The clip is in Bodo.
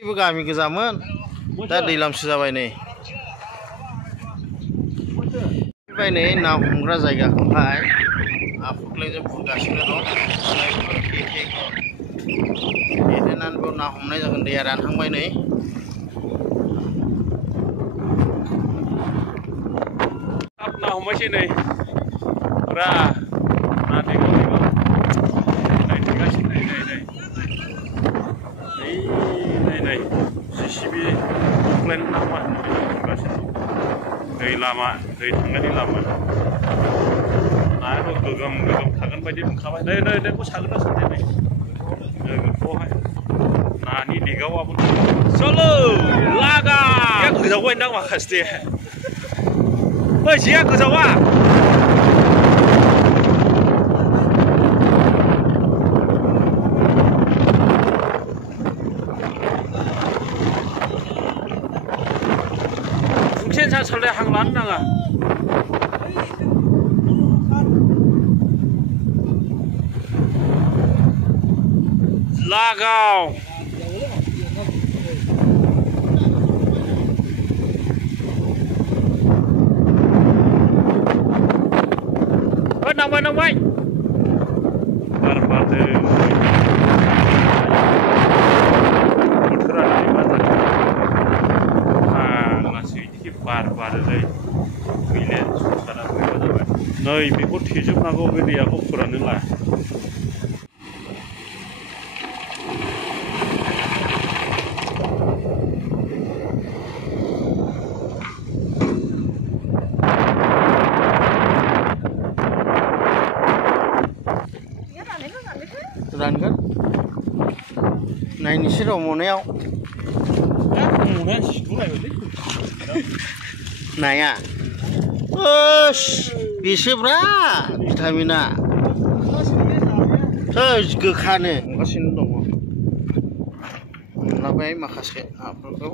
Ibu kami ke zaman, tadi lamsu जाबाय नै. Fai नै ना हमग्रा जायगाखौहाय आफुख्लेजों बुंगासिनो दं. देनानै बेयाव ना हमनाय जागोन दैया रानहांबाय नै. ना हमनायसै नै. रा ना देगाव देगासिनो नै. जिसिबि प्लेन ना मा हमगासिनो. दै लामा दै थांनायनि लामा. नायाथ' गोगोम थागोन बायदि मोनखाबाय. नै बेखौ सागोन सानदे नै. बेखौहाय नानि देगावाबो सलो लागा गोजावबाय नोंदां माखासे. ओइ जेया गोजावा. फुंसेन साललाय हां लानो नाङा. लागाव नांबाय बार बारदों बोथोरा मा जादों लासै बार बारोलै गैले संसारा बोरैबा जाबाय. नै बेखौ थेजोबनांगौ बे दैयाखौ फोराननोला. रानगोन नायनोसै र' मनायाव नाया बेसोब्रा भिटामिना गोखानो हमगासिनो दङ. मोनलाबाय माखासे नाफोरखौ.